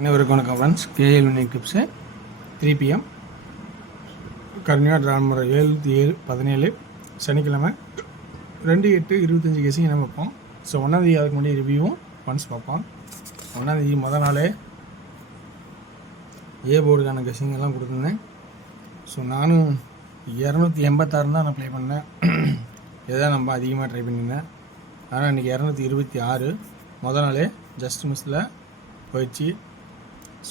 அனைவருக்கும் வணக்கம் friends. KL winning tips 3 PM கர்னியா டிரான்முறை 7/7/17 சனிக்கிழமை 2/8/25 கேசிங் என்ன பார்ப்போம். ஸோ 1ஆம் தேதி அதுக்கு முன்னாடி ரிவ்யூவும் ஒன்ஸ் பார்ப்போம். 1ஆம் தேதி மொதல் நாளே போர்டுக்கான கெஸிங் எல்லாம் கொடுத்துருந்தேன். ஸோ நானும் 286 தான் நான் ப்ளே பண்ணேன். இதுதான் நம்ம அதிகமாக ட்ரை பண்ணியிருந்தேன். ஆனால் இன்றைக்கி 226 மொதல் நாளே ஜஸ்ட் மிஸ்ஸில் போயிடுச்சு.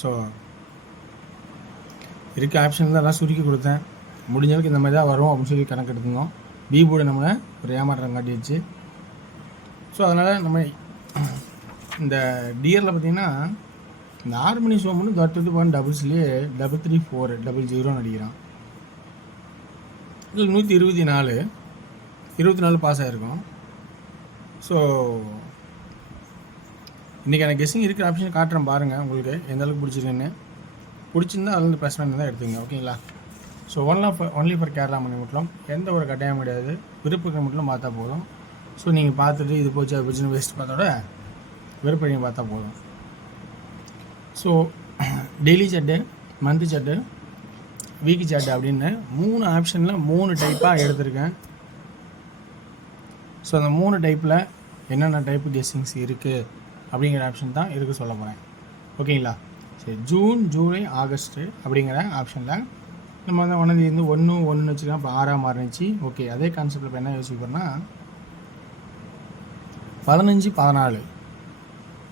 ஸோ இருக்க ஆப்ஷன் தான் சுருக்கி கொடுத்தேன். முடிஞ்சளவுக்கு இந்த மாதிரி தான் வரும் அப்படின்னு சொல்லி கணக்கு எடுத்துருந்தோம். பி போர்டு நம்மளை ஒரு ஏமாற்றம் காட்டிடுச்சு. ஸோ அதனால் நம்ம இந்த டியரில் பார்த்திங்கன்னா இந்த 6 மணி ஷோ மட்டும் 32.6 334 00 அடிக்கிறான். இதில் 124 பாஸ் ஆகிருக்கும். ஸோ இன்றைக்கி எனக்கு கெஸ்ஸிங் இருக்கிற ஆப்ஷன் காட்டுறேன் பாருங்கள், உங்களுக்கு எந்த அளவுக்கு பிடிச்சிருக்குன்னு. பிடிச்சிருந்தா அதுலேருந்து ப்ளஸ் பண்ணி தான் எடுத்துங்க, ஓகேங்களா. ஸோ ஒன்லி ஃபார் கேரளா மணி மட்டும், எந்த ஒரு கட்டாயம் கிடையாது. விருப்பங்கள் மட்டும் பார்த்தா போதும். ஸோ நீங்கள் பார்த்துட்டு இது போச்சு அது போச்சுன்னு வேஸ்ட் பார்த்தோட விருப்பம் பார்த்தா போதும். So daily chart, month chart, week chart அப்படின்னு 3 ஆப்ஷனில் 3 டைப்பாக எடுத்திருக்கேன். ஸோ அந்த 3 டைப்பில் என்னென்ன டைப்பு கெஸ்ஸிங்ஸ் இருக்குது அப்படிங்கிற ஆப்ஷன் தான் இருக்குது சொல்ல போகிறேன், ஓகேங்களா. சரி, ஜூன், ஜூலை, ஆகஸ்ட்டு அப்படிங்கிற ஆப்ஷனில் நம்ம வந்து 1 வச்சுக்கலாம். இப்போ 6 மாறிச்சு. ஓகே, அதே கான்செப்டில் இப்போ என்ன யோசிக்கிறோன்னா 15, 14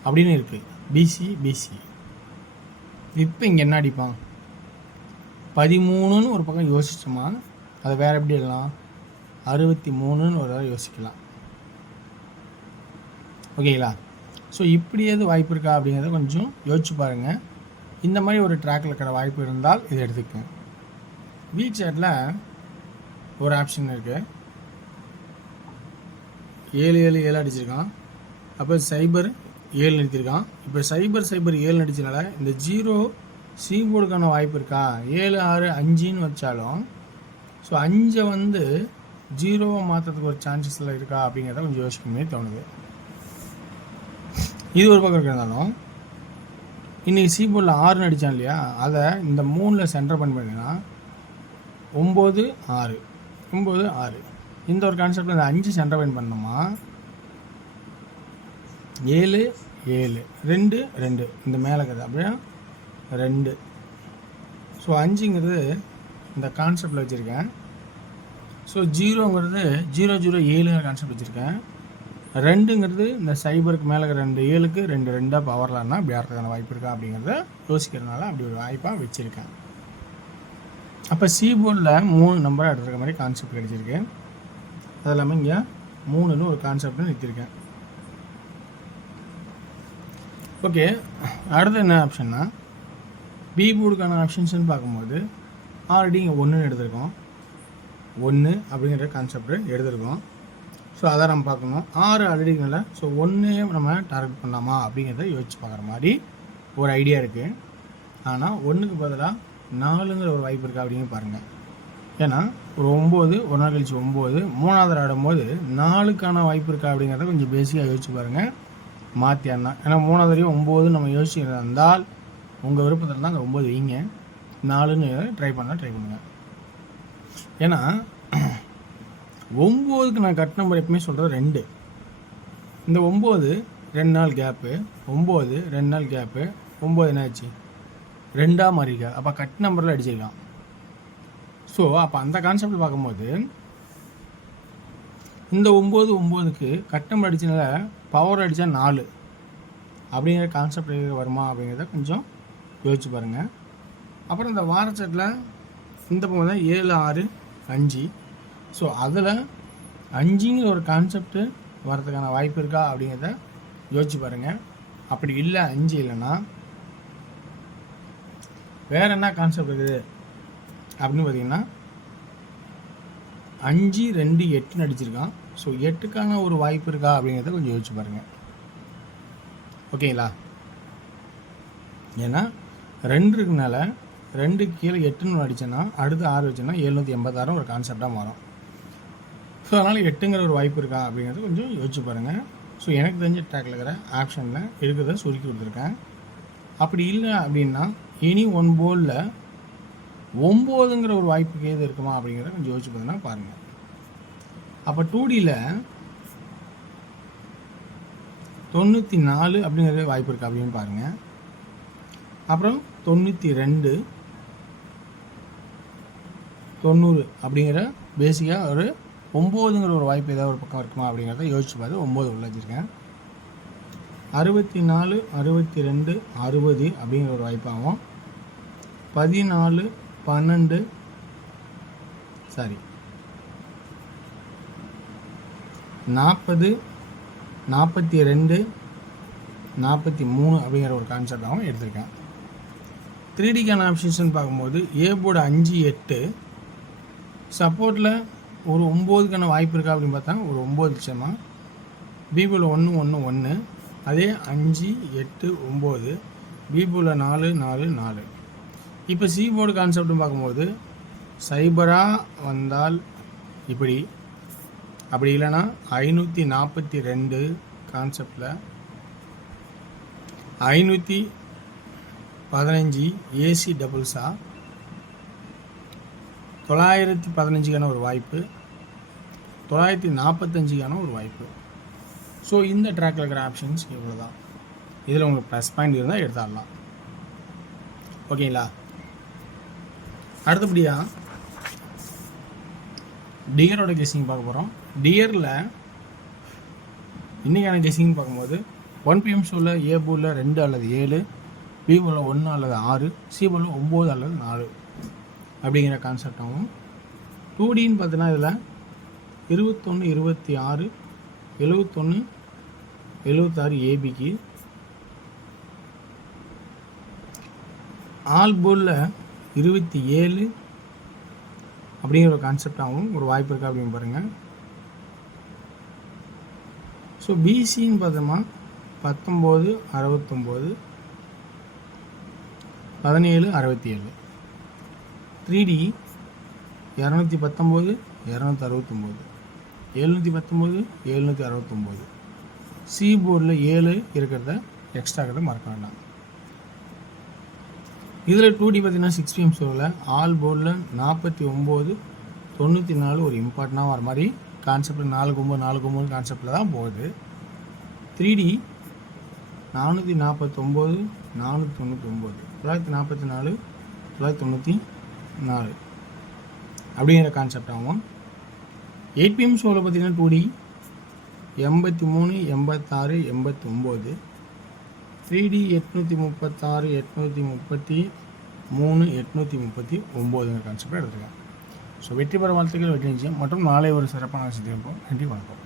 அப்படின்னு இருக்குது. பிசி இப்போ இங்கே என்ன அடிப்பான் 13ன்னு ஒரு பக்கம் யோசிச்சோமா, அதை வேறு எப்படி எழுதலாம் 63ன்னு ஒரு தடவை யோசிக்கலாம், ஓகேங்களா. ஸோ இப்படி எது வாய்ப்பு இருக்கா அப்படிங்கிறத கொஞ்சம் யோசிச்சு பாருங்கள். இந்த மாதிரி ஒரு ட்ராக்கில் இருக்கிற வாய்ப்பு இருந்தால் இதை எடுத்துக்கங்க. வீக் சாட்டில் ஒரு ஆப்ஷன் இருக்குது. 7 அடிச்சிருக்கான். அப்போ சைபர் 7 நிறுத்திருக்கான். இப்போ சைபர் 7 அடிச்சனால இந்த 0 சி போர்டுக்கான வாய்ப்பு இருக்கா. 7, 6, 5ன்னு வச்சாலும் ஸோ 5 வந்து 0 மாற்றுறதுக்கு ஒரு சான்சஸில் இருக்கா அப்படிங்கிறத கொஞ்சம் யோசிக்கணுமே தோணுது. இது ஒரு பக்கம் இருக்கிறதாலும் இன்றைக்கி சி போர்டில் 6 அடித்தான் இல்லையா, அதை இந்த 3ல் சென்டர் பண்ணிங்கன்னா 9, 6 இந்த ஒரு கான்செப்டில் இந்த 5 சென்டர் பாயிண்ட் பண்ணோமா 7, 2, இந்த மேலே இருக்கிறது அப்படியே 2. ஸோ 5ங்கிறது இந்த கான்செப்டில் வச்சுருக்கேன். ஸோ 0ங்கிறது 007ங்கிற கான்செப்ட் வச்சுருக்கேன். 2ங்கிறது இந்த சைபருக்கு மேலே 2 7க்கு 2 பவர்லான்னா அப்படி ஆடுறதுக்கான வாய்ப்பு இருக்கா அப்படிங்கிறத யோசிக்கிறதுனால அப்படி ஒரு வாய்ப்பாக வச்சுருக்கேன். அப்போ சி போர்டில் 3 நம்பராக எடுத்துருக்க மாதிரி கான்செப்ட் கிடச்சிருக்கு. அது இல்லாமல் இங்கே 3ன்னு ஒரு கான்செப்ட்னு நிறுத்திருக்கேன். ஓகே, அடுத்து என்ன ஆப்ஷன்னா பி போர்டுக்கான ஆப்ஷன்ஸ்னு பார்க்கும்போது ஆல்ரெடி இங்கே 1ன்னு எடுத்திருக்கோம். 1 அப்படிங்கிற கான்செப்ட் எடுத்திருக்கோம். ஸோ அதை நம்ம பார்க்கணும். 6 ஆல்ரெடினால ஸோ 1 நம்ம டார்கெட் பண்ணலாமா அப்படிங்கிறத யோசிச்சு பார்க்குற மாதிரி ஒரு ஐடியா இருக்குது. ஆனால் 1க்கு பதிலாக 4ங்கிற ஒரு வாய்ப்பு இருக்கா அப்படின்னு பாருங்கள். ஏன்னா ஒரு 9 ஒரு நாள் கழிச்சு 9 3வது ஆடும்போது 4க்கான வாய்ப்பு இருக்கா அப்படிங்கிறத கொஞ்சம் பேசிக்காக யோசிச்சு பாருங்கள். மாற்றியானா ஏன்னா 3வது வரையும் 9 நம்ம யோசிக்கிறதா இருந்தால் உங்கள் விருப்பத்தில் தான் அந்த 9 வைங்க. 4ன்னு ட்ரை பண்ணுங்கள். ஏன்னா 9க்கு நான் கட் நம்பர் எப்பவுமே சொல்கிறது 2. இந்த 9 2 நாள் கேப்பு, 9 2 நாள் கேப்பு, 9 என்ன ஆச்சு 2ஆக மாறிக்கா. அப்போ கட் நம்பரில் அடிச்சிருக்கான். ஸோ அப்போ அந்த கான்செப்ட் பார்க்கும்போது இந்த 9க்கு கட் நம்பர் அடிச்சனால பவர் அடித்தா 4 அப்படிங்கிற கான்செப்ட் வருமா அப்படிங்கிறத கொஞ்சம் யோசிச்சு பாருங்கள். அப்புறம் இந்த வாரச்சட்டில் இந்த பக்கம் தான் 7, 6, 5. ஸோ அதில் 5ங்கிற ஒரு கான்செப்ட்டு வரதுக்கான வாய்ப்பு இருக்கா அப்படிங்கிறத யோசிச்சு பாருங்கள். அப்படி இல்லை 5 இல்லைன்னா வேறு என்ன கான்செப்ட் இருக்குது அப்படின்னு பார்த்தீங்கன்னா 5, 2, 8ன்னு அடிச்சிருக்கான். ஸோ 8க்கான ஒரு வாய்ப்பு இருக்கா அப்படிங்கிறத கொஞ்சம் யோசிச்சு பாருங்கள், ஓகேங்களா. ஏன்னா 2 இருக்குனால 2 கீழே 8ன்னு அடிச்சேன்னா அடுத்து 6 வச்சோன்னா 786 ஒரு கான்செப்டாக மாறும். ஸோ அதனால் 8ங்கிற ஒரு வாய்ப்பு இருக்கா அப்படிங்கிறது கொஞ்சம் யோசிச்சு பாருங்கள். ஸோ எனக்கு தெரிஞ்ச ட்ராக்கில் இருக்கிற ஆப்ஷனில் இருக்கிறத சுருக்கி கொடுத்துருக்கேன். அப்படி இல்லை அப்படின்னா எனி ஒன் போர்டில் 9ங்கிற ஒரு வாய்ப்புக்கு ஏது இருக்குமா அப்படிங்கிறத கொஞ்சம் யோசிச்சு பார்த்தீங்கன்னா பாருங்கள். அப்போ 2Dயில் 94 அப்படிங்கிற வாய்ப்பு இருக்குது அப்படின்னு பாருங்கள். அப்புறம் 92, 90 அப்படிங்கிற பேசிக்காக ஒரு 9ங்கிற ஒரு வாய்ப்பு ஏதாவது ஒரு பக்கம் இருக்குமா அப்படிங்கிறத யோசிச்சு பார்த்து 9 உள்ள வச்சுருக்கேன். 64, 62, 60 அப்படிங்கிற ஒரு வாய்ப்பாகும். 14, 12 40, 42, 43 அப்படிங்கிற ஒரு கான்செப்டாகவும் எடுத்திருக்கேன். 3Dக்கான ஆப்ஷன்ஸ்ன்னு பார்க்கும்போது ஏ போர்டு 5, 8 சப்போர்ட்டில் ஒரு 9க்கான வாய்ப்பு இருக்கா அப்படின்னு பார்த்தா ஒரு 9 நிச்சயமாக. பி போர்டில் 1, 1, 1 அதே 5, 8, 9 பி போர்டில் 4, 4, 4. இப்போ சி போர்டு கான்செப்ட்னு பார்க்கும்போது சைபராக வந்தால் இப்படி, அப்படி இல்லைன்னா 542 கான்செப்டில் 515 ஏசி டபுள்ஸா 915க்கான ஒரு வாய்ப்பு, 945க்கான ஒரு வாய்ப்பு. ஸோ இந்த ட்ராக்கில் இருக்கிற ஆப்ஷன்ஸ் இவ்வளோ தான். இதில் உங்களுக்கு ப்ளஸ் பாயிண்ட் இருந்தால் எடுத்துடலாம். ஓகேங்களா? அடுத்தபடியாக டியரோட கெஸ்ஸிங் பார்க்க போகிறோம். டியரில் இன்றைக்கான கெஸ்ஸிங் பார்க்கும்போது 1 PM ஷோவில் ஏ போர்டில் 2 அல்லது 7, பி போர்டில் 1 அல்லது 6, சி போர்டில் 9 அல்லது 4 அப்படிங்கிற கான்செப்ட் ஆகும். 2Dன்னு பார்த்தீங்கன்னா இதில் 21, 26, 71, 76 ஏபிக்கு, ஆல் போர்டில் 27 அப்படிங்கிற ஒரு கான்செப்டாகவும் ஒரு வாய்ப்பு இருக்கா அப்படின்னு பாருங்கள். ஸோ பிசின்னு பார்த்தோம்னா 19, 69, 17, 67. 3D 219, 269, 719, 769. சி போர்டில் 7 இருக்கிறத எக்ஸ்ட்ரா இருக்கிறத மறக்க வேண்டாம். இதில் 2D பார்த்தீங்கன்னா 6 PM ஷோவில் ஆல் போர்டில் 49, 94 ஒரு இம்பார்ட்டண்டாக வர மாதிரி கான்செப்ட் 4 கான்செப்டில் தான் போகுது. 3D 449, 499, 944, 994 அப்படிங்கிற கான்செப்ட் ஆகும். 8 PM ஷோவில் பார்த்தீங்கன்னா 2D 83, 86, 89, 3D 836, 833, 839 கான்செப்ட் எடுத்துக்கலாம். ஸோ வெற்றி பெற வாழ்த்துக்கள், வெற்றி நிச்சயம் மற்றும் நாளை ஒரு சிறப்பான விஷயத்தை இருப்போம். நன்றி, வணக்கம்.